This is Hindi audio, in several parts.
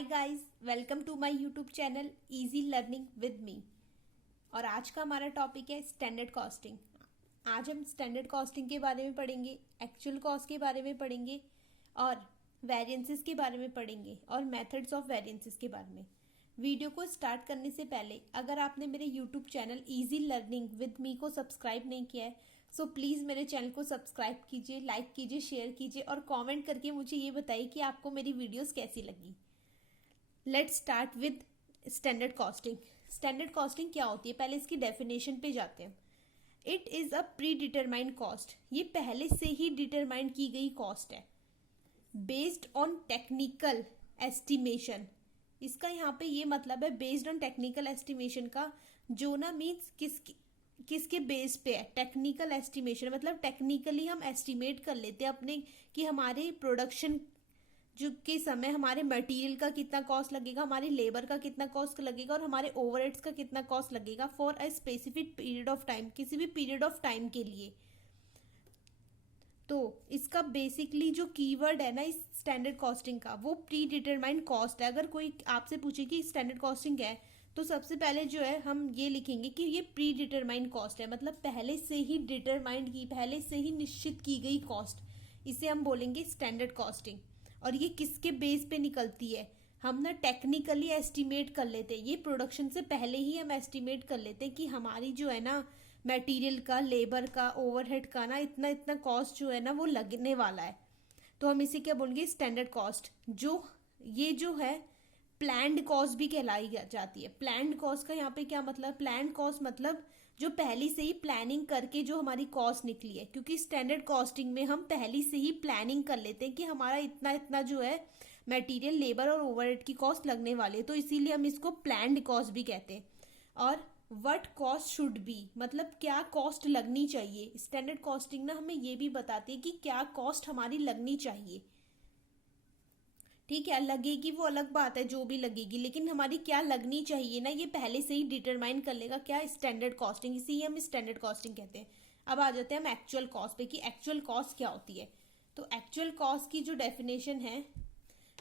Hi guys, welcome to my YouTube channel easy learning with me. और आज का हमारा टॉपिक है स्टैंडर्ड कॉस्टिंग। आज हम स्टैंडर्ड कॉस्टिंग के बारे में पढ़ेंगे, एक्चुअल कॉस्ट के बारे में पढ़ेंगे और वेरिएंसेस के बारे में पढ़ेंगे और मेथड्स ऑफ वेरिएंसेस के बारे में। वीडियो को स्टार्ट करने से पहले अगर आपने मेरे YouTube channel easy learning with मी को सब्सक्राइब नहीं किया है सो प्लीज़ मेरे चैनल को सब्सक्राइब कीजिए, लाइक कीजिए, शेयर कीजिए और कमेंट करके मुझे ये बताइए कि आपको मेरी वीडियोस कैसी लगी। Let's start with standard costing. Standard costing क्या होती है, पहले इसकी डेफिनेशन पे जाते हैं। It is a pre determined cost, ये पहले से ही डिटरमाइंड की गई कॉस्ट है, बेस्ड ऑन टेक्निकल एस्टिमेशन। इसका यहाँ पे ये मतलब है बेस्ड ऑन टेक्निकल एस्टिमेशन का, जो ना मीन्स किसके बेस पे है। टेक्निकल एस्टिमेशन मतलब टेक्निकली हम एस्टिमेट कर लेते हैं अपने कि हमारे प्रोडक्शन जो के समय हमारे मटेरियल का कितना कॉस्ट लगेगा, हमारी लेबर का कितना कॉस्ट लगेगा और हमारे ओवरहेड्स का कितना कॉस्ट लगेगा for a specific period of time, किसी भी पीरियड ऑफ टाइम के लिए। तो इसका बेसिकली जो कीवर्ड है ना इस स्टैंडर्ड कॉस्टिंग का, वो प्री डिटरमाइंड कॉस्ट है। अगर कोई आपसे पूछे कि स्टैंडर्ड कॉस्टिंग है तो सबसे पहले जो है हम ये लिखेंगे कि ये प्री डिटरमाइंड कॉस्ट है, मतलब पहले से ही डिटरमाइंड की, पहले से ही निश्चित की गई कॉस्ट, इसे हम बोलेंगे स्टैंडर्ड कॉस्टिंग। और ये किसके बेस पे निकलती है, हम ना टेक्निकली एस्टिमेट कर लेते हैं, ये प्रोडक्शन से पहले ही हम एस्टिमेट कर लेते हैं कि हमारी जो है ना मटेरियल का, लेबर का, ओवरहेड का ना इतना इतना कॉस्ट जो है ना वो लगने वाला है। तो हम इसे क्या बोलेंगे, स्टैंडर्ड कॉस्ट। ये जो है प्लान्ड कॉस्ट भी कहलाई जाती है। प्लान्ड कॉस्ट का यहाँ पे क्या मतलब, प्लान्ड कॉस्ट मतलब जो पहले से ही प्लानिंग करके जो हमारी कॉस्ट निकली है, क्योंकि स्टैंडर्ड कॉस्टिंग में हम पहले से ही प्लानिंग कर लेते हैं कि हमारा इतना इतना जो है मटेरियल, लेबर और ओवरहेड की कॉस्ट लगने वाली है, तो इसीलिए हम इसको प्लान्ड कॉस्ट भी कहते हैं। और व्हाट कॉस्ट शुड बी मतलब क्या कॉस्ट लगनी चाहिए। स्टैंडर्ड कॉस्टिंग ना हमें ये भी बताती है कि क्या कॉस्ट हमारी लगनी चाहिए। ठीक है, लगेगी वो अलग बात है, जो भी लगेगी, लेकिन हमारी क्या लगनी चाहिए ना ये पहले से ही डिटरमाइन कर लेगा क्या, स्टैंडर्ड कॉस्टिंग। इसी हम स्टैंडर्ड कॉस्टिंग कहते हैं। अब आ जाते हैं हम एक्चुअल कॉस्ट पे कि एक्चुअल कॉस्ट क्या होती है। तो एक्चुअल कॉस्ट की जो डेफिनेशन है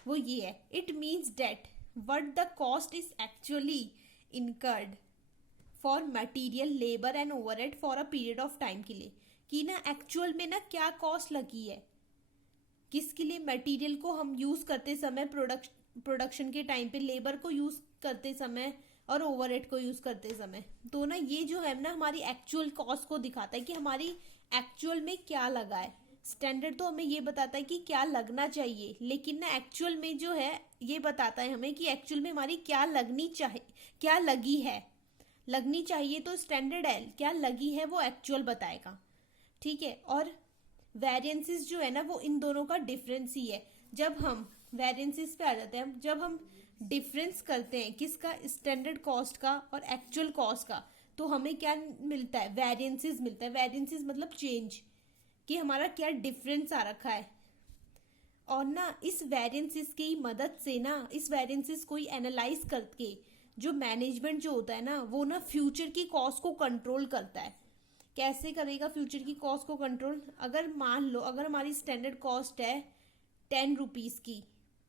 वो ये है, it means that what the cost is actually incurred for material, labour and overhead for a period of time के लिए, कि ना एक्चुअल में ना क्या कॉस्ट लगी है किसके लिए, मटेरियल को हम यूज करते समय, प्रोडक्शन के टाइम पे, लेबर को यूज करते समय और ओवरहेड को यूज करते समय। तो ना ये जो है ना हमारी एक्चुअल कॉस्ट को दिखाता है कि हमारी एक्चुअल में क्या लगा है। स्टैंडर्ड तो हमें ये बताता है कि क्या लगना चाहिए, लेकिन ना एक्चुअल में जो है ये बताता है हमें कि एक्चुअल में हमारी क्या लगनी चाहिए, क्या लगी है। लगनी चाहिए तो स्टैंडर्ड है, क्या लगी है वो एक्चुअल बताएगा। ठीक है, और वेरिएंसेस जो है ना वो इन दोनों का डिफरेंस ही है। जब हम वेरिएंसेस पे आ जाते हैं, जब हम डिफरेंस करते हैं किसका, स्टैंडर्ड कॉस्ट का और एक्चुअल कॉस्ट का, तो हमें क्या मिलता है, वेरिएंसेस मिलता है। वेरिएंसेस मतलब चेंज, कि हमारा क्या डिफरेंस आ रखा है। और ना इस वेरिएंसेस की मदद से ना, इस वेरिएंसेस को एनालाइज करके जो मैनेजमेंट जो होता है ना वो ना फ्यूचर की कॉस्ट को कंट्रोल करता है। कैसे करेगा फ्यूचर की कॉस्ट को कंट्रोल, अगर मान लो अगर हमारी स्टैंडर्ड कॉस्ट है 10 रुपीज की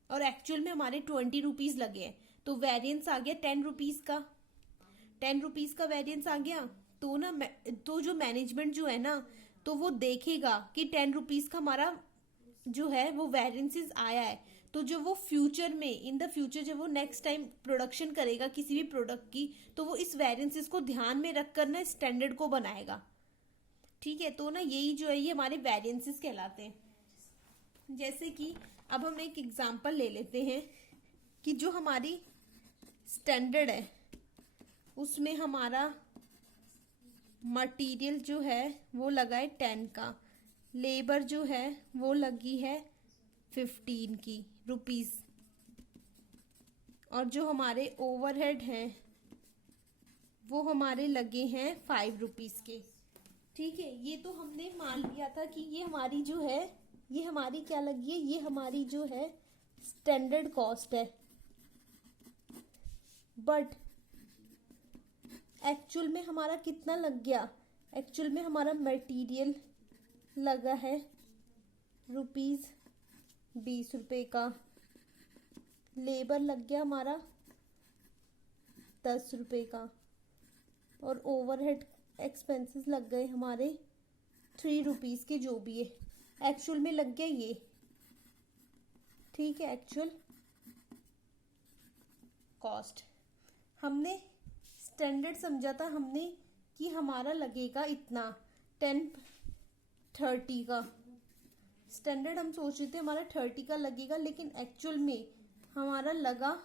और एक्चुअल में हमारे 20 रुपीज लगे हैं, तो वेरिएंस आ गया 10 रुपीज का, 10 रुपीज का वेरिएंस आ गया। तो ना तो जो मैनेजमेंट जो है ना तो वो देखेगा कि 10 रुपीज का हमारा जो है वो वेरिएंसेस आया है, तो जो वो फ्यूचर में, इन द फ्यूचर जब वो नेक्स्ट टाइम प्रोडक्शन करेगा किसी भी प्रोडक्ट की, तो वो इस वेरिएंसेस को ध्यान में रखकर ना स्टैंडर्ड को बनाएगा। ठीक है, तो ना यही जो है ये हमारे वेरिएंसेस कहलाते हैं। जैसे कि अब हम एक एग्जांपल ले लेते हैं कि जो हमारी स्टैंडर्ड है उसमें हमारा मटेरियल जो है वो लगा है 10 का, लेबर जो है वो लगी है 15 की रुपीज, और जो हमारे ओवरहेड हैं वो हमारे लगे हैं 5 रुपीज के। ठीक है, ये तो हमने मान लिया था कि ये हमारी जो है, ये हमारी क्या लगी है, ये हमारी जो है स्टैंडर्ड कॉस्ट है। बट एक्चुअल में हमारा कितना लग गया, एक्चुअल में हमारा मटेरियल लगा है ₹20 का, लेबर लग गया हमारा 10 रुपये का, और ओवरहेड एक्सपेंसेस लग गए हमारे 3 रुपीज़ के, जो भी है एक्चुअल में लग गया ये, ठीक है। एक्चुअल कॉस्ट हमने स्टैंडर्ड समझा था हमने कि हमारा लगेगा इतना 10-30 का, स्टैंडर्ड हम सोच रहे थे हमारा 30 का लगेगा, लेकिन एक्चुअल में हमारा लगा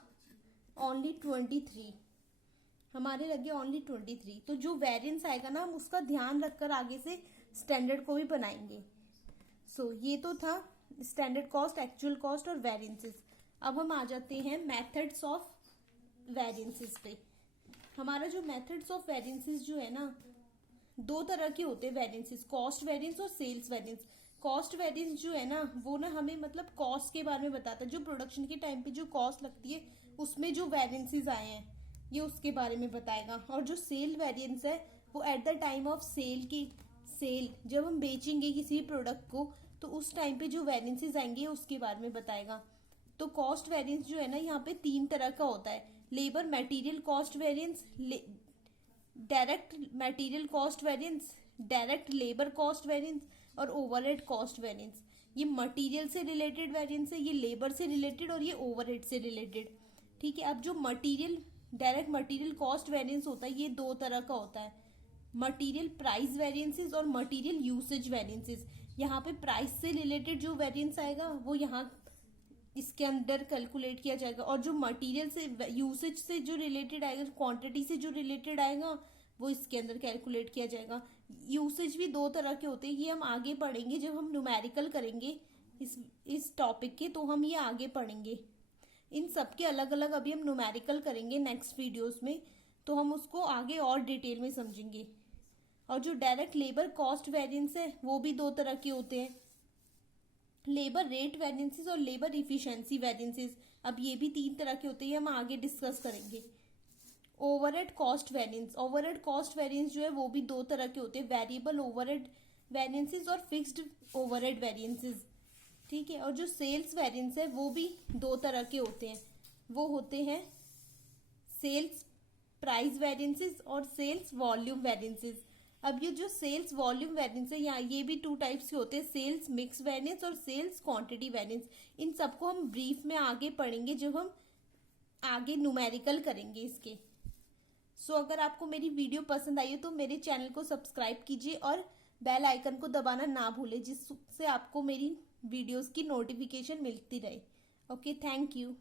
ओनली 23, हमारे लगे ओनली 23। तो जो वेरिएंस आएगा ना हम उसका ध्यान रखकर आगे से स्टैंडर्ड को भी बनाएंगे। सो ये तो था स्टैंडर्ड कॉस्ट, एक्चुअल कॉस्ट और वेरिएंसेस। अब हम आ जाते हैं मेथड्स ऑफ वेरिएंसेस पे। हमारा जो मेथड्स ऑफ वेरिएंसेस जो है ना, दो तरह के होते हैं वेरिएंसेस, कॉस्ट वेरिएंस और सेल्स वेरिएंस। कॉस्ट वेरिएंस जो है ना वो ना हमें मतलब कॉस्ट के बारे में बताता है, जो प्रोडक्शन के टाइम पे जो कॉस्ट लगती है उसमें जो वेरिएंसेस आए हैं ये उसके बारे में बताएगा। और जो सेल वेरिएंस है वो at the time of sale जब हम बेचेंगे किसी प्रोडक्ट को तो उस टाइम पे जो वेरिएंसेस आएंगे उसके बारे में बताएगा। तो कॉस्ट वेरिएंस जो है ना यहाँ पे 3 तरह का होता है, labour material cost variance, direct material cost variance, direct labour cost variance और ओवरहेड कॉस्ट वेरिएंस। ये मटेरियल से रिलेटेड वेरिएंस है, ये लेबर से रिलेटेड और ये ओवरहेड से रिलेटेड, ठीक है। अब जो डायरेक्ट मटेरियल कॉस्ट वेरिएंस होता है ये 2 तरह का होता है, मटेरियल प्राइस वेरिएंसेस और मटेरियल यूसेज वेरिएंसेस। यहाँ पे प्राइस से रिलेटेड जो वेरिएंस आएगा वो यहाँ इसके अंदर कैलकुलेट किया जाएगा, और जो मटेरियल से यूसेज से जो रिलेटेड आएगा, क्वांटिटी से जो रिलेटेड आएगा वो इसके अंदर कैलकुलेट किया जाएगा। यूसेज भी 2 तरह के होते हैं, ये हम आगे पढ़ेंगे जब हम न्यूमेरिकल करेंगे इस टॉपिक के, तो हम ये आगे पढ़ेंगे। इन सब के अलग अलग अभी हम न्यूमेरिकल करेंगे नेक्स्ट वीडियोस में, तो हम उसको आगे और डिटेल में समझेंगे। और जो डायरेक्ट लेबर कॉस्ट वेरिएंस है वो भी 2 तरह के होते हैं, लेबर रेट वेरिएंसेस और लेबर इफिशिएंसी वेरिएंसेस। अब ये भी 3 तरह के होते हैं, हम आगे डिस्कस करेंगे। ओवरहेड कॉस्ट वेरिएंस जो है वो भी 2 तरह के होते हैं, वेरिएबल ओवरहेड वेरिएंसेस और फिक्स्ड ओवरहेड वेरिएंसेस, ठीक है। और जो सेल्स वेरिएंस है वो भी 2 तरह के होते हैं, वो होते हैं सेल्स प्राइस वेरिएंसेस और सेल्स वॉल्यूम वेरिएंसेस। अब ये जो सेल्स वॉल्यूम वेरिएंस है यहाँ ये भी 2 टाइप्स के होते हैं, सेल्स मिक्स वेरिएंस और सेल्स क्वांटिटी वेरिएंस। इन सबको हम ब्रीफ में आगे पढ़ेंगे जब हम आगे न्यूमेरिकल करेंगे इसके। सो अगर आपको मेरी वीडियो पसंद आई हो तो मेरे चैनल को सब्सक्राइब कीजिए और बेल आइकन को दबाना ना भूलें, जिससे आपको मेरी वीडियोस की नोटिफिकेशन मिलती रहे। Okay, thank you.